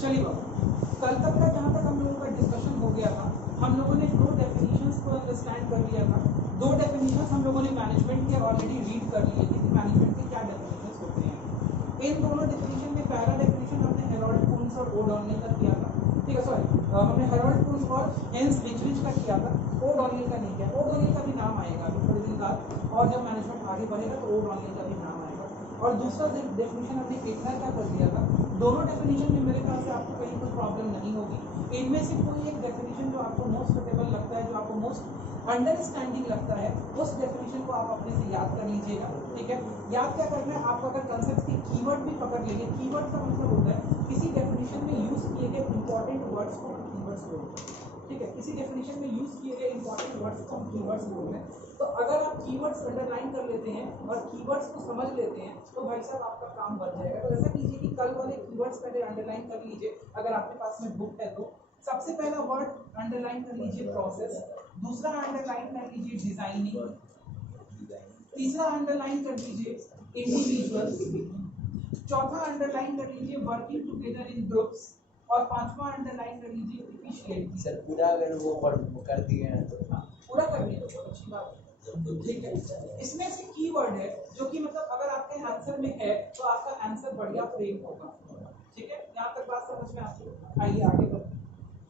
चलिए कल तक का जहाँ तक हम लोगों का डिस्कशन हो गया था, हम लोगों ने दो डेफिनेशंस को अंडरस्टैंड कर लिया था। दो डेफिनेशंस हम लोगों ने मैनेजमेंट के ऑलरेडी रीड कर लिए थे कि मैनेजमेंट के क्या डेफिनेशंस होते हैं। इन दोनों डेफिनेशन में पहला डेफिनेशन हमने हेरोल्ड कुन्स और ओ'डॉनियल का किया था, ठीक है, सॉरी हमने हेरोल्ड कुन्स और हेंस डिचरिच का किया था, ओ'डॉनियल का नहीं किया। ओ'डॉनियल का भी नाम आएगा अभी थोड़े दिन बाद, और जब मैनेजमेंट आगे बढ़ेगा तो ओ'डॉनियल का भी नाम आएगा। और दूसरा डेफिनेशन हमने केटनर का कर दिया था। दोनों डेफिनेशन में मेरे ख्याल से आपको कहीं कोई प्रॉब्लम नहीं होगी। इनमें से कोई एक डेफिनेशन जो आपको मोस्ट सुटेबल लगता है, जो आपको मोस्ट अंडरस्टैंडिंग लगता है, उस डेफिनेशन को आप अपने से याद कर लीजिएगा, ठीक है। याद क्या करना है आपको, अगर कंसेप्ट के कीवर्ड भी पकड़ लेंगे, कीवर्ड का मतलब होता है किसी डेफिनेशन में यूज किए गए इंपॉर्टेंट वर्ड्स को हम कीवर्ड्स बोलते हैं, ठीक है। किसी डेफिनेशन में यूज किए गए इंपॉर्टेंट वर्ड्स को हम कीवर्ड्स बोलते हैं। तो अगर आप कीवर्ड्स अंडरलाइन कर लेते हैं और कीवर्ड्स को समझ लेते हैं तो भाई साहब आपका काम बन जाएगा। तो ऐसा कीजिए कि कल वाले कीवर्ड्स पहले अंडरलाइन कर लीजिए, अगर आपके पास में बुक है तो। सबसे पहला वर्ड अंडरलाइन कर लीजिए प्रोसेस, दूसरा अंडरलाइन कर लीजिए डिजाइनिंग, तीसरा अंडरलाइन कर लीजिए इंडिविजुअल, चौथा अंडरलाइन कर लीजिए वर्किंग टुगेदर इन ग्रुप्स, और पांचवा अंडरलाइन कर लीजिए एफिशिएंसी। सर पूरा अगर वो कर दिए हैं तो पूरा कर दिए तो बहुत अच्छी बात है, ठीक है। इसमें से कीवर्ड है जो कि मतलब अगर आपके आंसर में है तो आपका आंसर बढ़िया फ्रेम होगा, ठीक है। यहाँ तक बात समझ में आपको आइए आगे बढ़ते।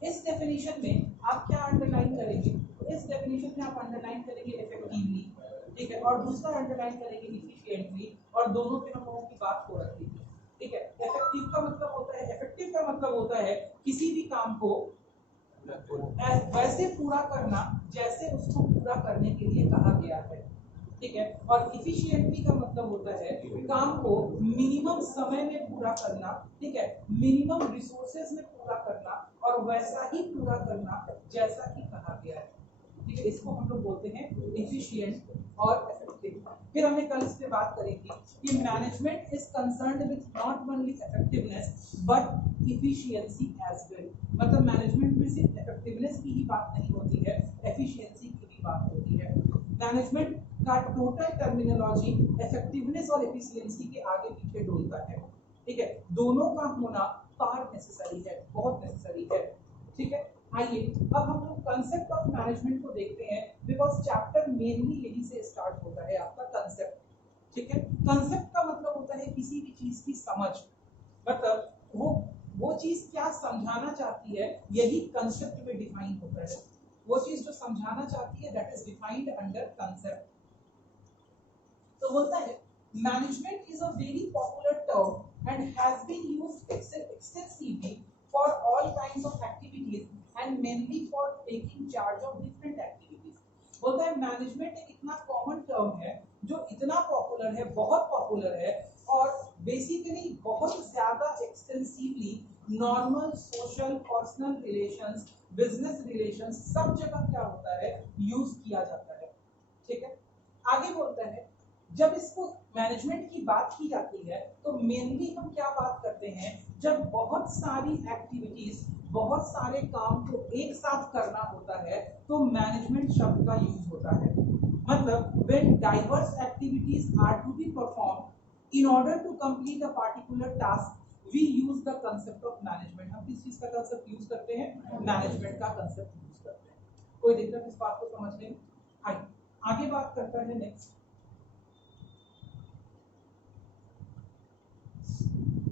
इस डेफिनेशन में आप क्या अंडरलाइन करेंगे? इस डेफिनेशन में आप अंडरलाइन करेंगे इफेक्टिवली, ठीक है, और दूसरा अंडरलाइन करेंगे इफिशिएंटली, और दोनों पे हम लोगों की बात हो रखी है, ठीक है। इफेक्टिव का मतलब होता है, इफेक्टिव का मतलब होता है किसी भी काम को वैसे पूरा करना जैसे उसको पूरा करने के लिए कहा गया है, ठीक है। और इफिशिएंटली का मतलब होता है काम को मिनिमम समय में पूरा करना, ठीक है, मिनिमम रिसोर्सेज में पूरा करना और वैसा ही पूरा करना जैसा कि कहा गया है, ठीक है। इसको हम लोग बोलते हैं इफिशिएंट और इफेक्टिव। फिर हमें कल इस पे बात करेंगे कि management is concerned with not only effectiveness but efficiency as well. मतलब मैनेजमेंट में सिर्फ इफेक्टिवनेस की ही बात नहीं होती है, एफिशिएंसी की भी बात होती है। मैनेजमेंट का टोटल टर्मिनोलॉजी इफेक्टिवनेस और एफिशिएंसी के आगे पीछे डोलता है, ठीक है। दोनों का होना पार नेसेसरी है, बहुत नेसेसरी है, ठीक है। आइए अब हम लोग कंसेप्ट ऑफ मैनेजमेंट को देखते हैं, बिकॉज चैप्टर मेनली यही से स्टार्ट होता है आपका कंसेप्ट, ठीक है। कंसेप्ट का मतलब होता है किसी भी चीज की समझ, मतलब वो चीज क्या समझाना चाहती है यही कंसेप्ट में डिफाइन होता है। वो चीज जो समझाना चाहती है that is defined under concept. तो बोलता है management is a very popular term and has been used extensively for all kinds of activities and mainly for taking charge of different activities. बोलता है मैनेजमेंट एक इतना कॉमन टर्म है जो इतना पॉपुलर है, बहुत पॉपुलर है, और बेसिकली बहुत ज्यादा extensively normal social personal relations, business relations, सब जगह क्या होता है यूज किया जाता है, ठीक है। आगे बोलता है जब इसको मैनेजमेंट की बात की जाती है तो मेनली हम क्या बात करते हैं, जब बहुत सारी एक्टिविटीज, बहुत सारे काम को एक साथ करना होता है तो मैनेजमेंट शब्द का यूज होता है। मतलब when diverse activities are to be performed in order to complete a particular task we use the concept of management। हम किस चीज का कंसेप्ट यूज करते हैं? मैनेजमेंट का कंसेप्ट यूज करते हैं। कोई दिक्कत इस बात को समझने में? आगे बात करता है नेक्स्ट।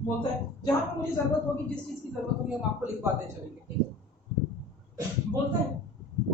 बोलता है जहां पर मुझे जरूरत होगी, जिस चीज की जरूरत होगी हम आपको लिखवाते चलेंगे, ठीक है। बोलता है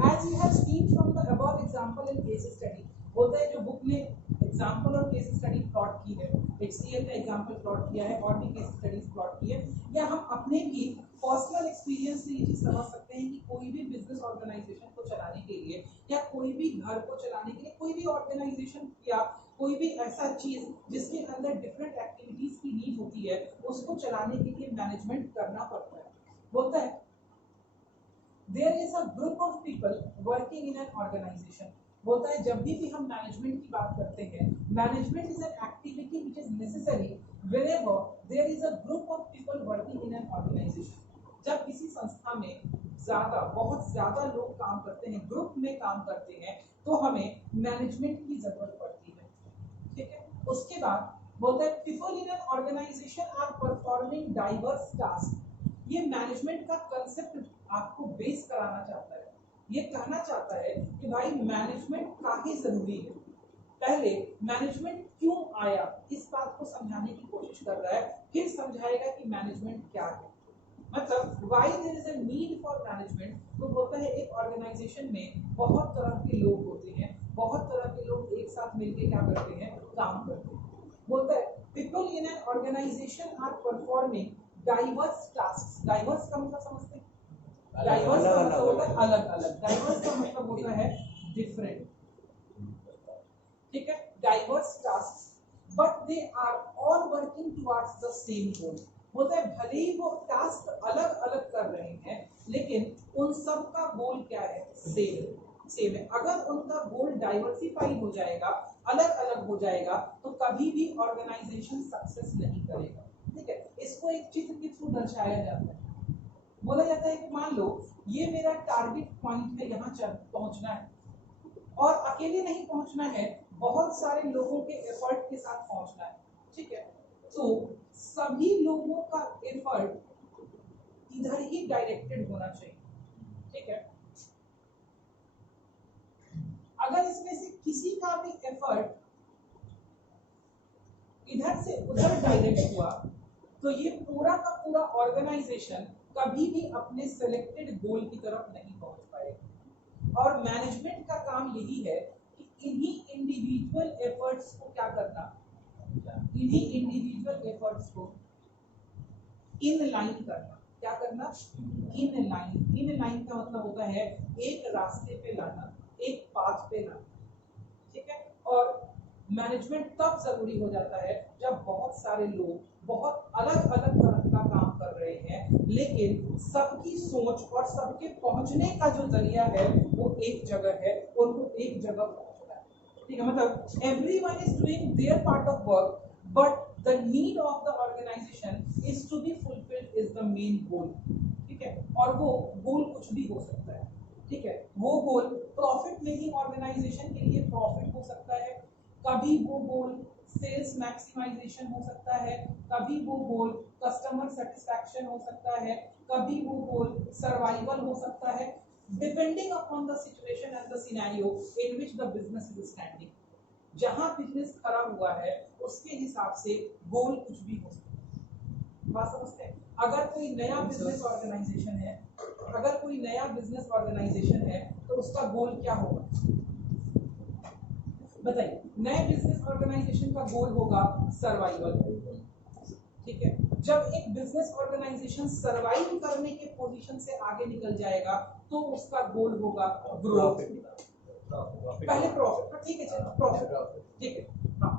as you have seen from the above example and case study। बोलता है जो बुक ने एग्जांपल और केस स्टडी प्लॉट की है, HCL का एग्जांपल प्लॉट किया है और भी केस स्टडीज प्लॉट की है, या हम अपने भी पर्सनल एक्सपीरियंस से ये चीज समझ सकते हैं कि कोई भी बिजनेस ऑर्गेनाइजेशन को चलाने के लिए या कोई भी घर को चलाने के लिए, कोई भी ऑर्गेनाइजेशन या कोई भी ऐसा चीज जिसके अंदर डिफरेंट एक्टिविटीज की नीड होती है उसको चलाने के लिए मैनेजमेंट करना पड़ता है। बोलता है there is a group of people working in an organization। बोलता है जब भी हम मैनेजमेंट की बात करते हैं, management is an activity which is necessary wherever there is a group of people working in an organization। जब किसी संस्था में बहुत ज्यादा लोग काम करते हैं, ग्रुप में काम करते हैं, तो हमें मैनेजमेंट की जरूरत पड़ती है, ठीक है। उसके बाद बोलता है people in an organization are performing diverse tasks। ये मैनेजमेंट का कंसेप्ट आपको बेस कराना चाहता है, ये कहना चाहता है कि भाई मैनेजमेंट काफी जरूरी है। पहले मैनेजमेंट क्यों आया इस बात को समझाने की कोशिश कर रहा है, फिर समझाएगा कि मैनेजमेंट क्या है, मतलब why there is a need for management. तो बोलता है एक ऑर्गेनाइजेशन में बहुत तरह के लोग होते हैं, बहुत तरह के लोग एक साथ मिलकर क्या करते हैं, काम करते हैं। बोलता है people in an organisation are performing diverse task. Diverse का मतलब समझते हैं, डाइवर्स का मतलब होता है अलग अलग, डाइवर्स का मतलब होता है डिफरेंट, ठीक है, diverse task but they are all working towards the same goal. बोलते हैं भले ही वो टास्क अलग अलग कर रहे हैं लेकिन उन सब का गोल क्या है, सेम है। अगर उनका गोल डाइवर्सिफाई हो जाएगा, अलग अलग हो जाएगा, तो कभी भी ऑर्गेनाइजेशन सक्सेस नहीं करेगा, ठीक है। इसको एक चित्र के थ्रू दर्शाया जाता है। बोला जाता है कि मान लो ये मेरा टारगेट पॉइंट है, यहाँ पहुंचना है और अकेले नहीं पहुंचना है, बहुत सारे लोगों के एफर्ट के साथ पहुंचना है, ठीक है। तो सभी लोगों का एफर्ट इधर ही डायरेक्टेड होना चाहिए, ठीक है। अगर इसमें से किसी का भी एफर्ट इधर से उधर डायरेक्ट हुआ तो ये पूरा का पूरा ऑर्गेनाइजेशन कभी भी अपने सेलेक्टेड गोल की तरफ नहीं पहुंच पाएगा। और मैनेजमेंट का काम यही है कि इन्हीं इंडिविजुअल एफर्ट्स को क्या करना, इन्हीं इंडिविजुअल एफर्ट्स को इन लाइन करना। क्या करना, इन लाइन। इन लाइन का मतलब होता है एक रास्ते पे लाना, एक पाथ पे लाना, ठीक है। और मैनेजमेंट तब जरूरी हो जाता है जब बहुत सारे लोग बहुत अलग अलग तरह का काम कर रहे हैं लेकिन सबकी सोच और सबके पहुंचने का जो जरिया है वो एक जगह है, उनको एक जगह पहुंचना है, ठीक है। मतलब everyone is doing their part of work but the need of the organisation is to be fulfilled is the main goal, ठीक है। और वो गोल कुछ भी हो सकता है, ठीक है। वो गोल प्रॉफिट मेकिंग ऑर्गेनाइजेशन के लिए प्रॉफिट हो सकता है, कभी वो गोल सेल्स मैक्सिमाइजेशन हो सकता है, कभी वो गोल कस्टमर सेटिस्फैक्शन हो सकता है, कभी वो गोल सर्वाइवल हो सकता है, depending upon the situation and the scenario in which the business is standing. जहां बिजनेस खड़ा हुआ है उसके हिसाब से गोल कुछ भी हो सकता है। बात समझते हैं? अगर कोई नया बिजनेस ऑर्गेनाइजेशन है, अगर कोई नया बिजनेस ऑर्गेनाइजेशन है तो उसका गोल क्या होगा बताइए। नए बिजनेस ऑर्गेनाइजेशन का गोल होगा सर्वाइवल, ठीक है। जब एक बिजनेस ऑर्गेनाइजेशन सर्वाइव करने के पोजीशन से आगे निकल जाएगा तो उसका गोल होगा ग्रोथ। पहले प्रॉफिट, ठीक है, प्रॉफिट, ठीक है, हाँ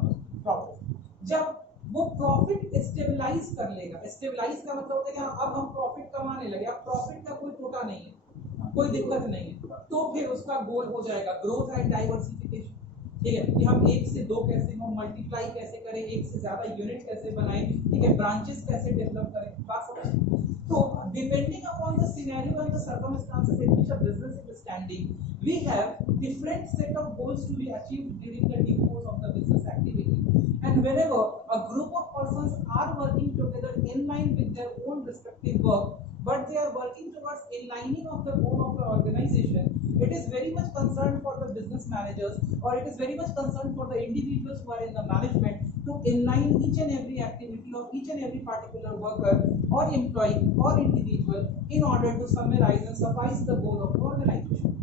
प्रॉफिट। जब वो प्रॉफिट स्टेबलाइज कर लेगा, स्टेबलाइज का मतलब होता है कि अब हम प्रॉफिट कमाने लगे, अब प्रॉफिट का कोई टोटा नहीं है, कोई दिक्कत नहीं है, तो फिर उसका गोल हो जाएगा ग्रोथ एंड डाइवर्सिफिकेशन, ठीक है। कि हम एक से दो कैसे हो, मल्टीप्लाई कैसे करें, एक से ज्यादा यूनिट कैसे बनाएं, ठीक है, ब्रांचेस कैसे डेवलप करें। बात समझ? तो depending upon the scenario and the circumstances in which a business is standing, we have different set of goals to be achieved during the due course of the business activity. And whenever a group of persons are working together in line with their own respective work, but they are working towards aligning of the goal of the organization, it is very much concerned for the business managers or it is very much concerned for the individuals who are in the management to align each and every activity of each and every particular worker or employee or individual in order to summarize and suffice the goal of the organization.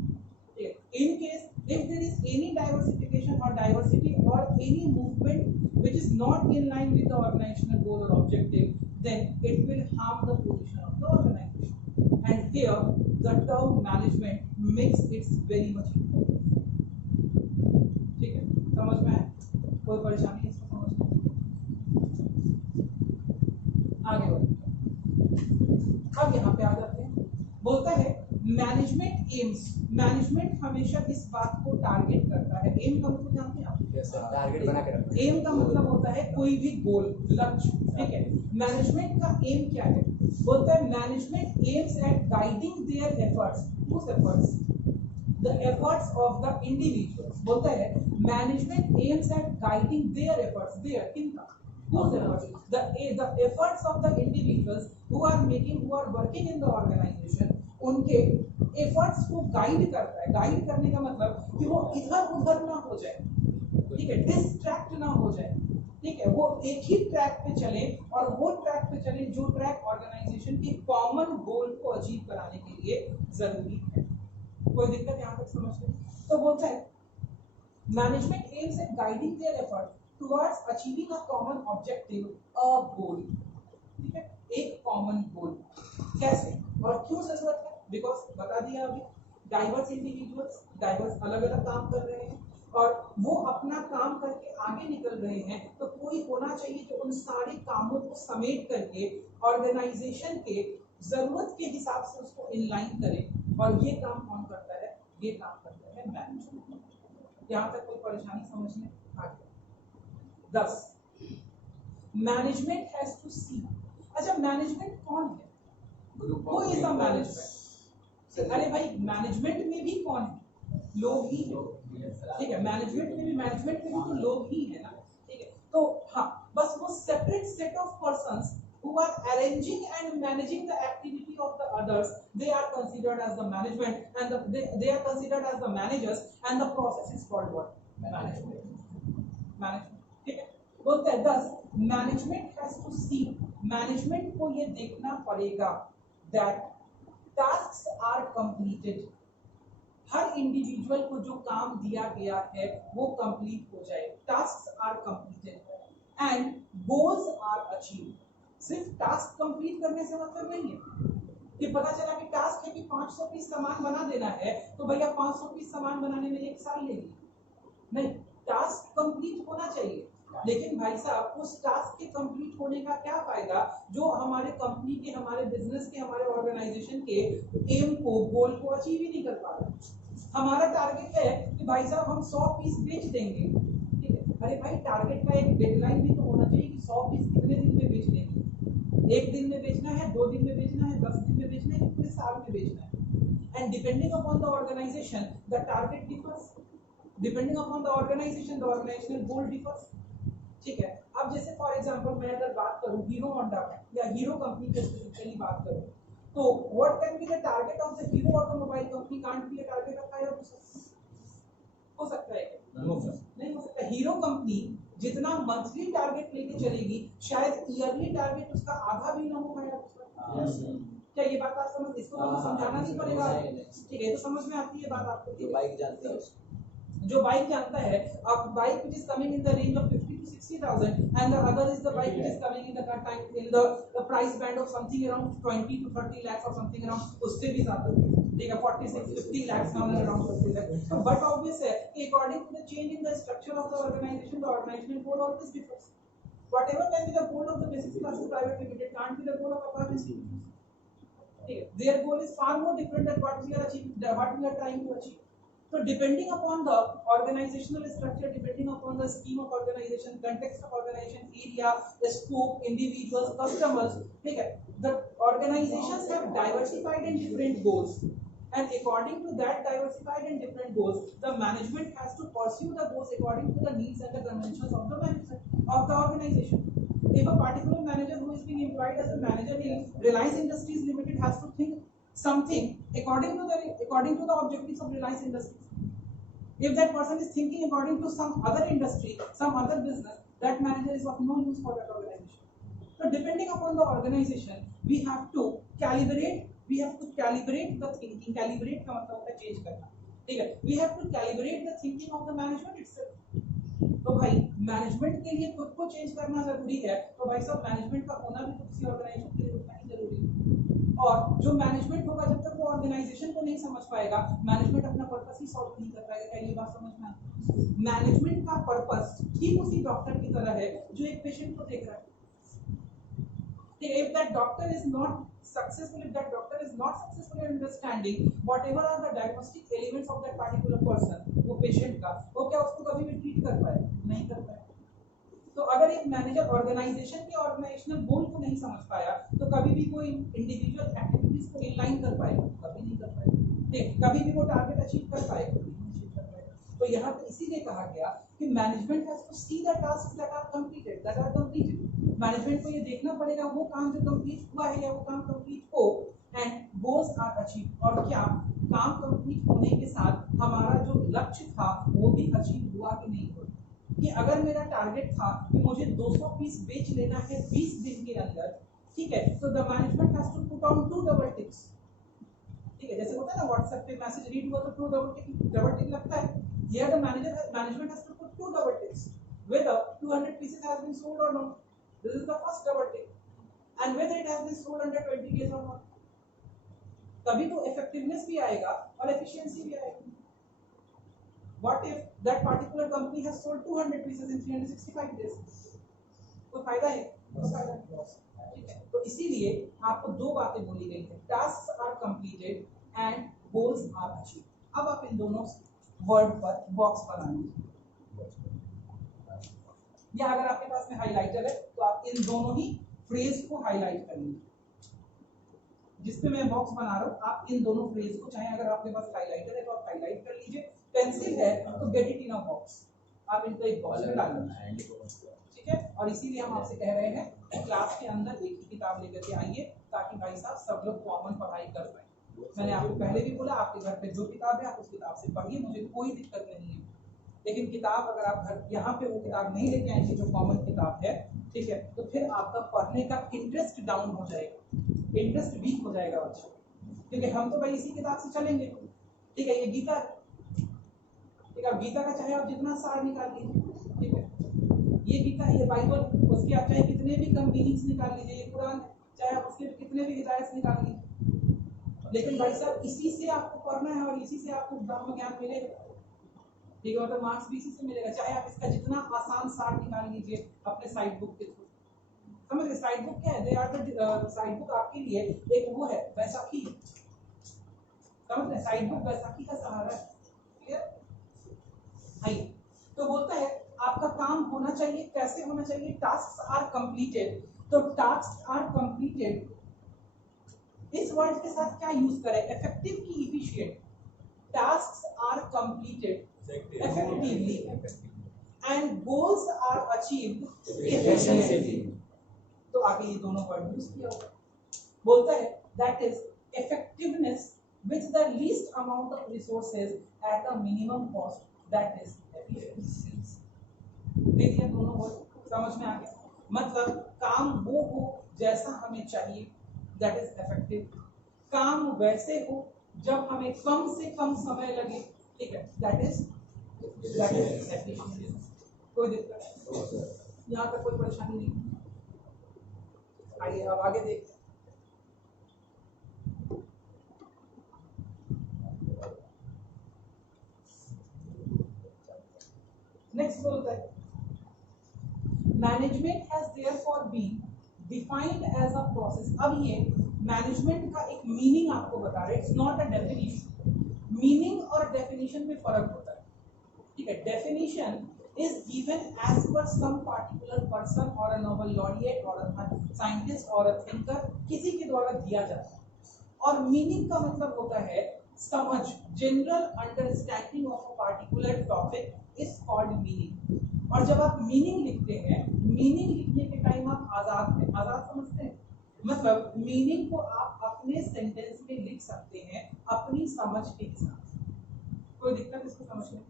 In case if there is any diversification or diversity or any movement which is not in line with the organizational goal or objective, then it will harm the position of the organization. And here the term management makes it very much important. ठीक है, समझ में आया? कोई परेशानी इसको समझ में? आगे बढ़ते। अब यहाँ पे आ जाते हैं। बोलता है मैनेजमेंट एम्स। मैनेजमेंट हमेशा इस बात को टारगेट करता है। एम का मतलब जानते हैं आप? टारगेट बना के रखना। एम का मतलब होता है कोई भी गोल, लक्ष्य, ठीक है। मैनेजमेंट का एम क्या है? बोलता है management aims at guiding their efforts, whose efforts? The efforts of the individuals। बोलता है management aims at guiding their efforts, their किनका? Whose efforts? The efforts of the individuals who are working in the organization, उनके efforts को guide करता है. Guide करने का मतलब कि वो इधर उधर ना हो जाए, ठीक है, distract ना हो जाए, ठीक है, वो एक ही ट्रैक पे चले और वो ट्रैक पे चले जो ट्रैक ऑर्गेनाइजेशन की कॉमन गोल को अचीव कराने के लिए जरूरी है. कोई दिक्कत यहाँ तक समझ में? तो बोलता है management aims at guiding their effort towards achieving a common objective, a goal. ठीक है, एक कॉमन गोल. कैसे और क्यों जरूरत है? बिकॉज बता दिया अभी, डाइवर्स इंडिविजुअल्स, डाइवर्स अलग अलग काम कर रहे हैं और वो अपना काम करके आगे निकल रहे हैं, तो कोई होना चाहिए जो उन सारे कामों को समेट करके ऑर्गेनाइजेशन के जरूरत के हिसाब से उसको इनलाइन करे. और ये काम कौन करता है? ये काम करता है मैनेजमेंट. यहाँ तक कोई परेशानी समझ में आ गया? 10 मैनेजमेंट हैज टू सी. अच्छा, मैनेजमेंट कौन है? Who is the management? अरे भाई, मैनेजमेंट में भी कौन है? लोग ही है. ठीक है, मैनेजमेंट में भी तो लोग ही है ना. ठीक है, तो हाँ, बस वो separate set of persons who are arranging and managing the activity of the others, they are considered as the management, and they are considered as the managers, and the process is called what? Management. ठीक है, बोलते हैं 10 management has to see. Management को ये देखना पड़ेगा that tasks are completed. हर individual को जो काम दिया गया है वो कंप्लीट हो जाए. Tasks are completed and goals are achieved. सिर्फ टास्क कंप्लीट करने से मतलब नहीं है कि पता चला कि टास्क है कि 500 पीस सामान बना देना है तो भैया 500 पीस सामान बनाने में 1 साल लेगी. नहीं, टास्क कंप्लीट होना चाहिए. लेकिन भाई साहब, उस टास्क के कंप्लीट होने का क्या फायदा जो हमारे कंपनी के, हमारे बिजनेस के, हमारे ऑर्गेनाइजेशन के एम को, गोल को अचीव ही नहीं कर पा रहे. हमारा टारगेट है कि भाई साहब हम 100 पीस बेच देंगे. ठीक है, अरे भाई, टारगेट का एक डेडलाइन भी तो होना चाहिए कि 100 पीस कितने दिन में बेच देंगे. 1 दिन में बेचना है, 2 दिन में बेचना है, 10 दिन में बेचना है, पूरे साल में बेचना है. And depending upon the organisation the target differs. Depending upon the organisation the organisational goal differs. ठीक है, अब जैसे फॉर एग्जांपल मैं अगर बात करूं हीरो होंडा या हीरो कंपनी की स्पेसिफिकली बात करूं, तो what can be the target of the Hero automobile company? Can't be a target of higher. हो सकता है क्या? नहीं हो सकता. हीरो कंपनी जितना मंथली टारगेट लेके चलेगी, शायद ईयरली टारगेट उसका आधा भी ना हो पाएगा. क्या ये बात आप समझ? इसको तो समझाना नहीं पड़ेगा. ठीक है, तो समझ में आती है बात आपको? जो बाइक जानते हैं, जो बाइक जानता है, अब bike which is coming in the range of 50 to 60,000 and the other is the bike which is coming in the price band of something around 20 to 30 lakhs or something around, उससे भी ज्यादा. ठीक है, 46 50 lakhs down and around 50 lakhs. But obvious है कि according to the change in the structure of the organization, the organizational goal always differs. Whatever can be the goal of the basic classes private limited can't be the goal of a private institution. ठीक है, their goal is far more different than what we are achieving, what we are trying to achieve. So depending upon the organizational structure, depending upon the scheme of organization, context of organization, area, the scope, individuals, customers, okay, the organizations have diversified and different goals. And according to that diversified and different goals, the management has to pursue the goals according to the needs and the conventions of the management of the organization. If a particular manager who is being employed as a manager in Reliance Industries Limited has to think something according to the objectives of Reliance Industries. If that person is thinking according to some other industry, some other business, that manager is of no use for that organization. So depending upon the organization, we have to calibrate the thinking. Calibrate का मतलब होता है change करना. ठीक है, we have to calibrate the thinking of the management itself. तो भाई, management के लिए खुद को चेंज करना जरूरी है, तो भाई साहब मैनेजमेंट का होना भी तो किसी ऑर्गेनाइजेशन के लिए उतना ही जरूरी है. और जो मैनेजमेंट होगा, जब तक वो ऑर्गेनाइजेशन को नहीं समझ पाएगा, मैनेजमेंट अपना पर्पस ही सॉल्व नहीं कर पाएगा. क्या ये बात समझ में आती है? मैनेजमेंट का पर्पस ठीक उसी डॉक्टर की तरह है जो एक पेशेंट को देख रहा है. If that doctor is not successful in understanding whatever are the diagnostic elements of that particular person, वो पेशेंट का, वो क्या उसको कभी भी ट्रीट कर पाए? नहीं कर पाए. तो अगर एक मैनेजर ऑर्गेनाइजेशन के ऑर्गेनाइजेशनल गोल को नहीं समझ पाया, तो कभी भी कोई इंडिविजुअल एक्टिविटीज को इनलाइन कर पाएगा? कभी नहीं कर पाएगा. ठीक, कभी भी वो टारगेट अचीव कर पाएगा? नहीं अचीव कर पाएगा. तो यहाँ पे इसीलिए कहा गया कि कि management has to see the tasks that are completed. Management को ये देखना पड़ेगा वो काम जो कंप्लीट हुआ है या वो काम कंप्लीट हो, एंड गोल्स आर अचीव, और क्या काम कंप्लीट होने के साथ हमारा जो लक्ष्य था वो भी अचीव हुआ कि नहीं हुआ। कि अगर मेरा टारगेट था कि मुझे 200 पीस बेच लेना है 20 दिन के अंदर, ठीक है, तो the management has to put on 2 double ticks. ठीक है, जैसे होता है ना व्हाट्सएप पे मैसेज रीड हुआ तो 2 डबल टिक लगता है। Here the management has to put 2 double ticks whether 200 pieces has been sold or not. This is the first double tick, and whether it has been sold under 20 days or not. तभी तो effectiveness भी आएगा और efficiency भी आएगी। What if that particular company has sold 200 pieces in 365 days? तो फायदा है, तो फायदा है। ठीक है, तो इसीलिए आपको दो बातें बोली गई हैं, tasks are completed and goals are achieved। अब आप इन दोनों वर्ड पर बॉक्स बना लीजिए, या अगर आपके पास में हाइलाइटर है तो आप इन दोनों ही फ्रेज को हाईलाइट कर लीजिए। जिसपे मैं बॉक्स बना रहा हूं आप इन दोनों फ्रेज को, चाहे अगर आपके पास हाइलाइटर है तो आप हाईलाइट कर लीजिए, पेंसिल है तो get it in a box, आप इनको एक बॉक्स में डाल दीजिए। ठीक है, और इसीलिए हम आपसे कह रहे हैं कि क्लास के अंदर एक ही किताब लेकर के आइए ताकि भाई साहब सब लोग कॉमन पढ़ाई कर पाए। मैंने आपको पहले भी बोला आपके घर पे जो किताब है आप उस किताब से पढ़िए, मुझे कोई दिक्कत नहीं है, लेकिन किताब अगर आप घर यहाँ पे वो किताब नहीं लेके आएंगे जो कॉमन किताब है, ठीक है, तो फिर आपका पढ़ने का इंटरेस्ट डाउन हो जाएगा, इंटरेस्ट वीक हो जाएगा बच्चों, क्योंकि हम तो भाई इसी किताब से चलेंगे। ठीक है, ये गीता है, ठीक है, गीता का चाहे आप जितना सार निकाल लीजिए, ठीक है, ये गीता है, ये बाइबल, उसके आप चाहे कितने भी कम मीनिंग्स निकाल लीजिए, ये कुरान चाहे आप उसके कितने भी हिदायत निकाल लीजिए, लेकिन भाई साहब इसी से आपको पढ़ना है और इसी से आपको ब्रह्म ज्ञान मिलेगा। ठीक है, तो मार्क्स भी इसी से मिलेगा, चाहे आप इसका जितना आसान सार निकाल लीजिए अपने साइड बुक के थ्रू। समझ गए, साइड बुक क्या है? They are the side book आपके लिए एक वो है बैसाखी, समझ रहे, साइड बुक बैसाखी का सहारा है। क्लियर? आइए, तो बोलता है आपका काम होना चाहिए, कैसे होना चाहिए? टास्क्स आर कंप्लीटेड, तो टास्क आर कंप्लीटेड इस वर्ड के साथ क्या यूज करें? इफेक्टिव की efficient? Tasks are completed effectively and goals are achieved efficiently. तो आगे ये दोनों वर्ड यूज किया होगा। बोलता है that is effectiveness with the least amount of resources at a minimum cost, that is efficiency. देखिए दोनों वर्ड समझ में आ गया, मतलब काम वो हो जैसा हमें चाहिए, दैट इज इफेक्टिव, काम वैसे हो जब हमें कम से कम समय लगे, ठीक है, दैट इज एफिशिएंट। कोई दिक्कत नहीं, यहाँ तक कोई परेशानी नहीं। आइए अब आगे देखते हैं। नेक्स्ट बोलता है management has therefore been defined as a process. अब ये मैनेजमेंट का एक मीनिंग आपको बता रहे हैं, it's not a definition. Meaning और डेफिनेशन में फर्क होता है, ठीक है। Definition is given as per some particular person or a novel laureate or a scientist or a thinker, किसी के द्वारा दिया जाता है। और मीनिंग का मतलब होता है समझ, general understanding of a particular topic is called meaning. और जब आप मीनिंग लिखते हैं, मीनिंग लिखने के टाइम आप आजाद हैं, आजाद समझते हैं, मतलब मीनिंग को आप अपने सेंटेंस में लिख सकते हैं अपनी समझ के हिसाब से। कोई दिक्कत इसको समझने में?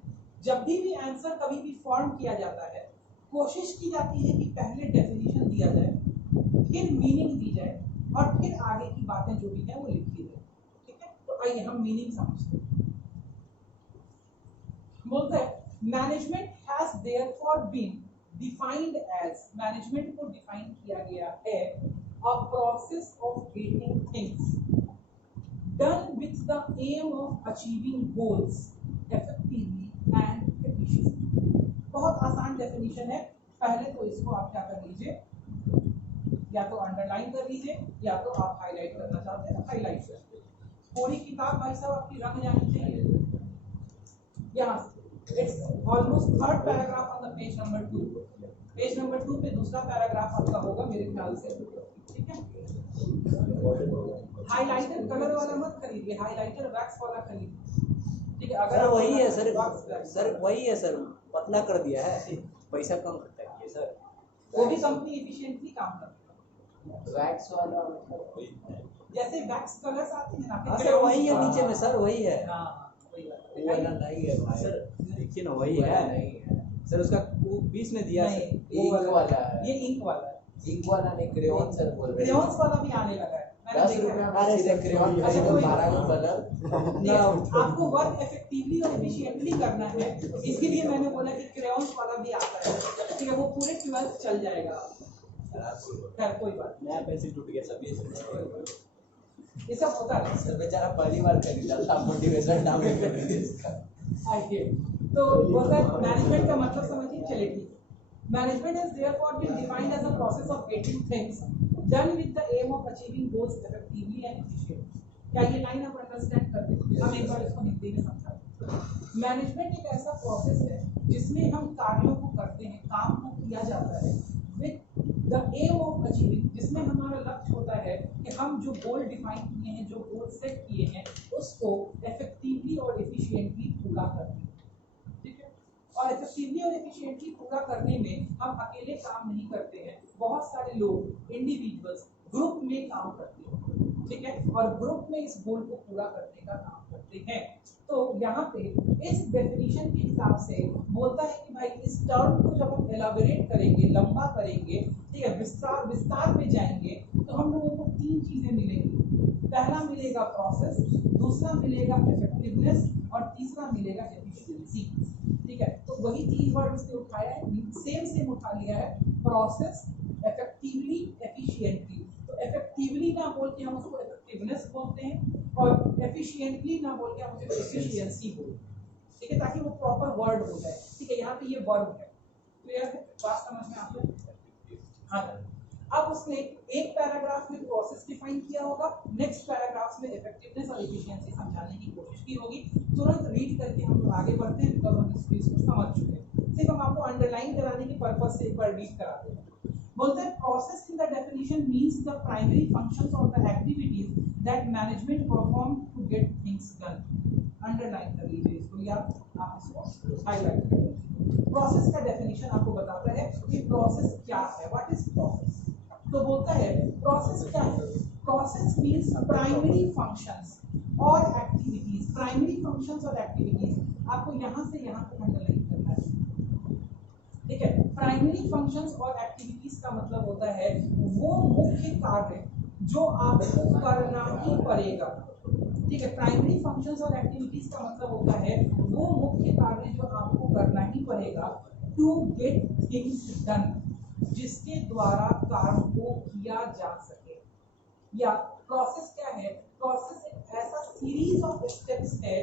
जब भी आंसर कभी भी फॉर्म किया जाता है, कोशिश की जाती है कि पहले डेफिनेशन दिया जाए, फिर मीनिंग दी जाए और फिर आगे की बातें जो भी है वो लिखी जाए, ठीक है। तो आइए हम मीनिंग समझते हैं। बोलता है management has therefore been defined as, management को डिफाइन किया गया है a process of getting things done with the aim of achieving goals effectively and efficiently। बहुत आसान डेफिनेशन है, पहले तो इसको आप क्या कर लीजिए, या तो अंडरलाइन कर लीजिए या तो आप हाईलाइट करना चाहते हैं हाईलाइट कर लीजिए। पूरी किताब भाई साहब आपकी रंग जानी चाहिए। यहाँ it's almost third paragraph on the page number 2, page number 2 पे दूसरा पैराग्राफ आपका होगा मेरे ख्याल से, ठीक है। हाईलाइटर कलर वाला मत खरीदिए, हाईलाइटर वैक्स वाला खरीदिए, ठीक है। अगर सर आप वही है सर वही है सर, पतला कर दिया है, पैसा कम करता है ये सर। वो भी कंपनी एफिशिएंटली काम करती है। वैक्स वाला मतलब जैसे वैक्स कलर्स आते हैं ना, हाँ सर वही है नीचे में सर, वही है। हाँ वही बात वो वाला नहीं है भाई सर, देखिए ना वही है, नहीं है सर, उसका वो 20 में दिया सर। नहीं, वो वाला है, ये इंक वाला है। इंक वाला नहीं, क्रेयॉन सर बोल रहे हैं। क्रेयॉन्स वाला भी आने लगा है, मैंने 10 देखा रुपया है। में सीधे क्रेयॉन अच्छा, खरीदो, कोई 12 का कलर। नहीं, आपको वर्क इफेक्टिवली और एफिशिएंटली करना है, इसके लिए मैंने बोला कि क्रेयॉन्स वाला भी आता है, ठीक है, वो पूरे 12 चल जाएगा। खैर कोई बात नया पेंसिल टूट गया सब, ये सब होता है। सर बेचारा पहली बार खरीदा था, मोटिवेशन डाउन कर दिया इसका। आइए, तो बोलता है मैनेजमेंट का मतलब समझिए, चलिए ठीक। Management is therefore been defined as a process of getting things done with the aim of achieving goals effectively and efficiently. क्या ये लाइन आप अंडरस्टैंड करते हैं? हम एक बार इसको हिंदी में समझाते हैं। मैनेजमेंट एक ऐसा प्रोसेस है जिसमें हम कार्यों को करते हैं, काम को किया जाता है with the aim of achieving, जिसमें हमारा लक्ष्य होता है कि हम जो गोल डिफाइन किए हैं, जो गोल सेट किए हैं, उसको इफेक्टिवली और एफिशिएंटली पूरा करते हैं। ठीक है, और इफेक्टिवली और एफिशिएंटली पूरा करने में हम अकेले काम नहीं करते हैं, बहुत सारे लोग इंडिविजुअल्स ग्रुप में काम करते हैं, ठीक है, और ग्रुप में इस गोल को पूरा करने का काम करते हैं। तो यहाँ पे इस डेफिनेशन के हिसाब से बोलता है कि भाई इस टर्म को जब हम एलाबोरेट करेंगे, लंबा करेंगे, ठीक है, विस्तार में जाएंगे, तो हम लोगों को 3 चीजें मिलेंगी। पहला मिलेगा प्रोसेस, दूसरा मिलेगा इफेक्टिवनेस, और तीसरा मिलेगा एफिशिएंसी। ठीक है, तो वही 3 वर्ड उसने उठाया है, सेम उठा लिया है, प्रोसेस, इफेक्टिवली, एफिशिएंटली। तो इफेक्टिवली ना बोल के हम उसको इफेक्टिवनेस बोलते हैं, और एफिशिएंटली ना बोल के हम उसको एफिशिएंसी बोलते हैं। ठीक है, ताकि वो प्रॉपर वर्ड हो जाए। ठीक है, यहाँ पे ये वर्ब है, क्लियर है, बात समझ में आता है? हाँ, अब उसने एक पैराग्राफ में प्रोसेस डिफाइन किया होगा, नेक्स्ट पैराग्राफ में इफेक्टिवनेस और एफिशिएंसी समझाने की कोशिश की होगी। तुरंत रीड करके हम लोग आगे बढ़ते हैं, बिकॉज हम इस चीज को समझ चुके हैं। सिर्फ हम आपको अंडरलाइन कराने के पर्पज से एक बार रीड कराते हैं। बोलते हैं process in the definition means the primary functions और the activities that management perform to get things done. Underline कर लीजिए इसको, या आप इसको हाईलाइट कर लीजिए। प्रोसेस का डेफिनेशन आपको बताता है कि प्रोसेस क्या है, व्हाट इज प्रोसेस। तो बोलता है प्रोसेस क्या है? प्रोसेस मींस प्राइमरी फंक्शंस और एक्टिविटीज। प्राइमरी फंक्शंस और एक्टिविटीज आपको यहां से यहां तक अंडरलाइन करना है। ठीक है, प्राइमरी फंक्शंस और एक्टिविटीज का मतलब होता है वो मुख्य कार्य जो आपको करना ही पड़ेगा। ठीक है, प्राइमरी फंक्शंस और एक्टिविटीज का मतलब होता है वो मुख्य कार्य जो आपको करना ही पड़ेगा टू गेट थिंग्स डन, जिसके द्वारा काम को किया जा सके। या प्रोसेस क्या है? प्रोसेस एक ऐसा सीरीज ऑफ स्टेप्स है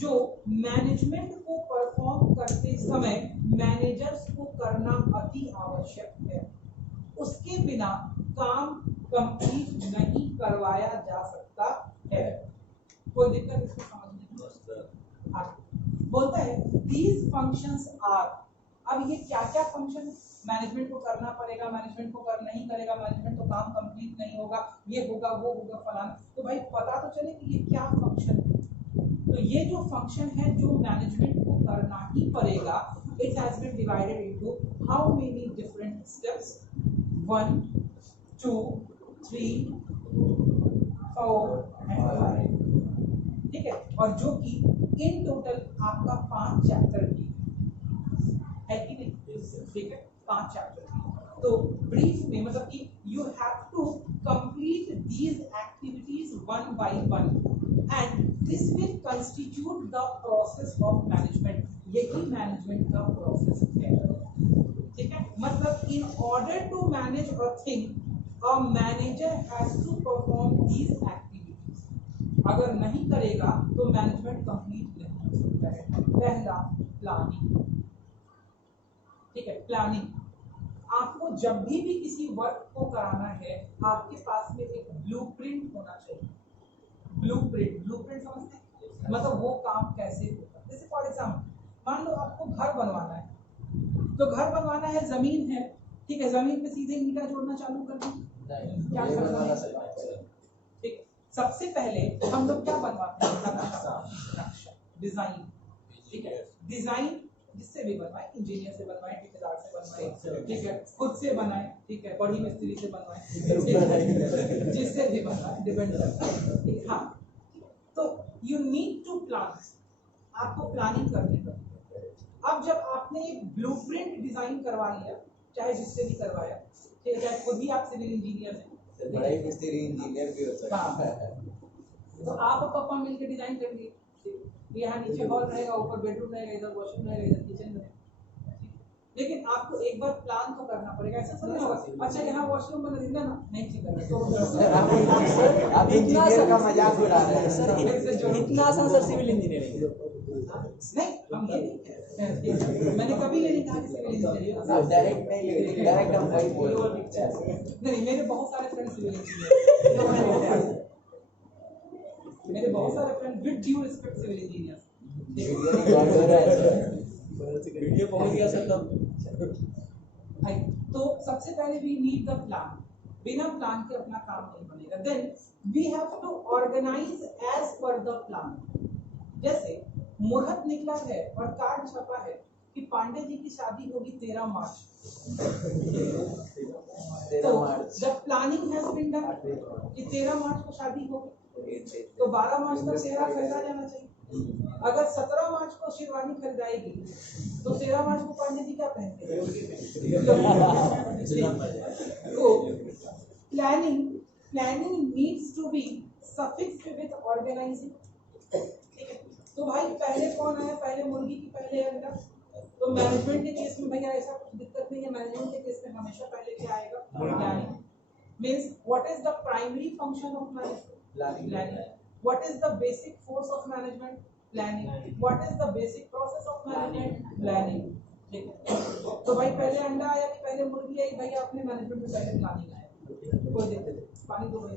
जो मैनेजमेंट को परफॉर्म करते समय मैनेजर्स को करना अति आवश्यक है। उसके बिना काम कंप्लीट नहीं करवाया जा सकता है। कोई दिक्कत इसको समझने में? बोलता है these functions are, अब ये क्या क्या फंक्शन मैनेजमेंट को करना पड़ेगा, मैनेजमेंट को कर नहीं करेगा, मैनेजमेंट तो काम कंप्लीट नहीं होगा, ये होगा वो होगा फलाना। तो भाई पता तो चले कि ये क्या फंक्शन है। तो ये जो फंक्शन है जो मैनेजमेंट को करना ही पड़ेगा, it has been divided into how many different steps, 1 2 3 4 and 5। ठीक है, और जो कि इन टोटल आपका 5 चैप्टर की है कि नहीं? ठीक है, 5 चैप्टर की। तो ब्रीफ में मतलब कि you have to complete these activities one by one and this will constitute the process of management. यही मैनेजमेंट का प्रोसेस है। ठीक है, मतलब in order to manage a thing a manager has to perform these activities. अगर नहीं करेगा तो मैनेजमेंट कंप्लीट नहीं हो सकता है। पहला प्लानिंग। ठीक है, प्लानिंग। आपको जब भी किसी वर्क को कराना है, आपके पास में एक ब्लूप्रिंट होना चाहिए। ब्लूप्रिंट समझते हैं? मतलब वो काम कैसे होगा। जैसे फॉर एग्जाम्पल मान लो आपको घर बनवाना है, तो घर बनवाना है, जमीन है, ठीक है, जमीन पे सीधे ईंटा जोड़ना चालू कर दी, क्या करना है? ठीक, सबसे पहले हम लोग क्या बनवाते हैं? नक्शा। डिजाइन, ठीक है, डिजाइन जिससे भी बनवाए, इंजीनियर से बनवाए, ठेकेदार से बनवाए, ठीक है, खुद से बनाए, ठीक है, बड़ी मिस्त्री से बनवाए, जिससे भी बनवाए, डिपेंड करता है, ठीक है। हाँ, तो यू नीड टू प्लान, आपको प्लानिंग करनी पड़ती है। अब जब आपने एक ब्लूप्रिंट डिजाइन करवा लिया, चाहे जिससे भी करवाया, चाहे खुद ही आप सिविल इंजीनियर हैं, बड़ा ही मिस्त्री इंजीनियर भी होता है। तो आप और पापा मिलकर डिजाइन करेंगे, यहाँ नीचे हॉल रहेगा, ऊपर बेडरूम रहेगा, इधर वॉशरूम रहेगा, इधर किचन रहेगा, लेकिन आपको एक बार प्लान तो करना पड़ेगा। ऐसा थोड़ी होगा अच्छा यहाँ वॉशरूम बना देना ना, नहीं ठीक है तो आप इंजीनियर का मजाक उड़ा रहे हैं सर। इतना आसान सर सिविल इंजीनियरिंग नहीं, हम ये नहीं कह रहे, मैंने कभी ये नहीं कहा कि सिविल इंजीनियरिंग डायरेक्ट नहीं, डायरेक्ट हम वही बोल रहे हैं। नहीं, मेरे बहुत सारे फ्रेंड सिविल इंजीनियर, मेरे बहुत सारे friend with due respect civil engineer. Video पहुंच गया सर तब। तो सबसे पहले वी नीड द प्लान, बिना प्लान के अपना काम नहीं बनेगा। Then we have to organize as per the plan. जैसे मुहूर्त निकला है और कार्ड छपा है कि पांडे जी की शादी होगी 13 मार्च, तो जब प्लानिंग हैज बीन डन कि 13 मार्च को शादी होगी, तो 12 मार्च तक चेहरा खरीदा जाना चाहिए। अगर 17 मार्च को शेरवानी खरीदाएगी तो 13 मार्च को पांडे जी क्या पहनते हैं? तो planning needs to be suffixed with organizing. तो भाई पहले कौन आया, पहले मुर्गी की पहले अंडा? तो मैनेजमेंट के केस में भैया ऐसा कुछ दिक्कत नहीं है, मैनेजमेंट के केस में हमेशा पहले क्या आएगा? Planning. Means what is the primary function of management? Planning. What is the basic force of management? Planning. What is the basic process of management? Planning. ठीक है, तो भाई पहले अंडा आया कि पहले मुर्गी आई? भैया अपने मैनेजमेंट में पहले प्लानिंग आया, कोई दिक्कत नहीं। पानी दो भैया,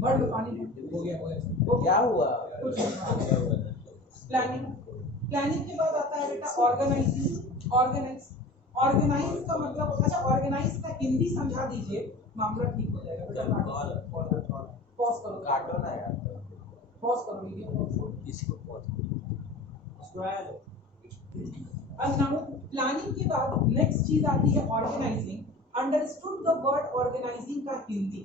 भर लो पानी, हो गया वो क्या हुआ? कुछ प्लानिंग। प्लानिंग के बाद आता है बेटा ऑर्गेनाइजिंग। ऑर्गेनाइज का मतलब, अच्छा ऑर्गेनाइज का हिंदी समझा दीजिए, मामला ठीक हो जाएगा बेटा। पॉज करो, काटो ना यार, पॉज करो वीडियो, इसको पॉज अब नाउ प्लानिंग के बाद नेक्स्ट चीज आती है organizing. Understood the word organizing का हिंदी।